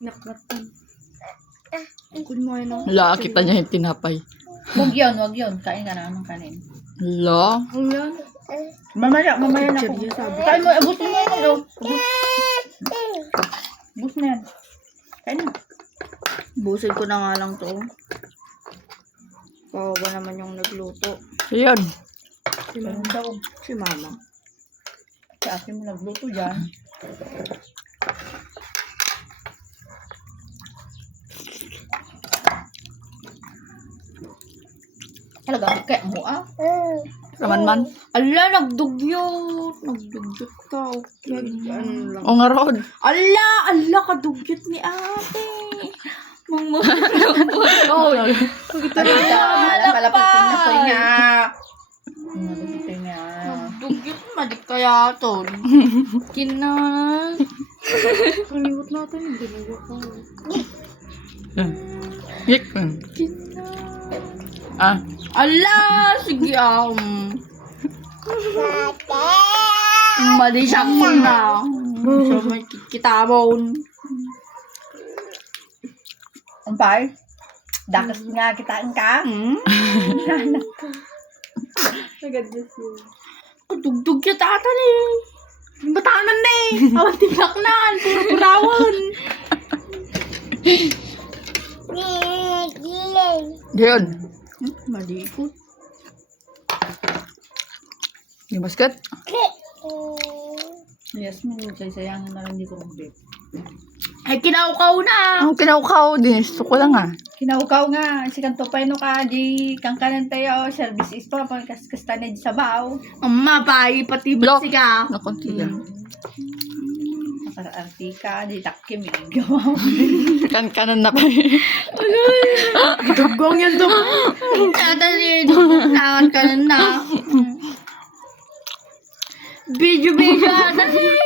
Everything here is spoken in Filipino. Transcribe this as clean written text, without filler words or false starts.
Naklatan. Kun mo yun. Hala, kita niya yung tinapay. Huwag yun. Kain ka na ng kanin. Hala. Ang yan. Mamaya na ako. Picture sabi. Kain mo, abusin mo yan. Abus na yan. Kain na. Busin ko na nga lang to. Kawawa naman yung nagluto. Ayan. Si Kain mama. daw. Si mama. Si ate mo nagluto dyan. Talaga, kaya mo Raman man. Ala, nagdugyot. Nagdugyot ka. Ano lang. O nga rod. Ala, kadugyot ni ate. Oh, Palapatin na ko nga. Nalagitay nga. dugyot madik kaya to. Kinan. Kalimut natin yung dinugo ko. Hik. Kinan. Ah. Ala, sige mali siya ko na. So, may kitabon. Umpay, dakas nga kitaan ka. Kadugdug kita ata ni. Batanan na eh. Awan tiglaknan. Puro burawan. Diyan. Malikot. Yung basket. Yes, sayang na lang dito kong babe. Ay, kinaukaw na. Ang kinaukaw din. Gusto ko lang ah. Kinaukaw nga, si kanto pa no ka, di kang kanan tayo, service is pa, pagkasta na di sabaw. Amma, bayi, pati Blok. basi ka. Nakunti lang. Nakaraarti ka, di takkim, gawa. Kanan na pa. Dugong yan to. Tata ni, ka na. Video, ata ni.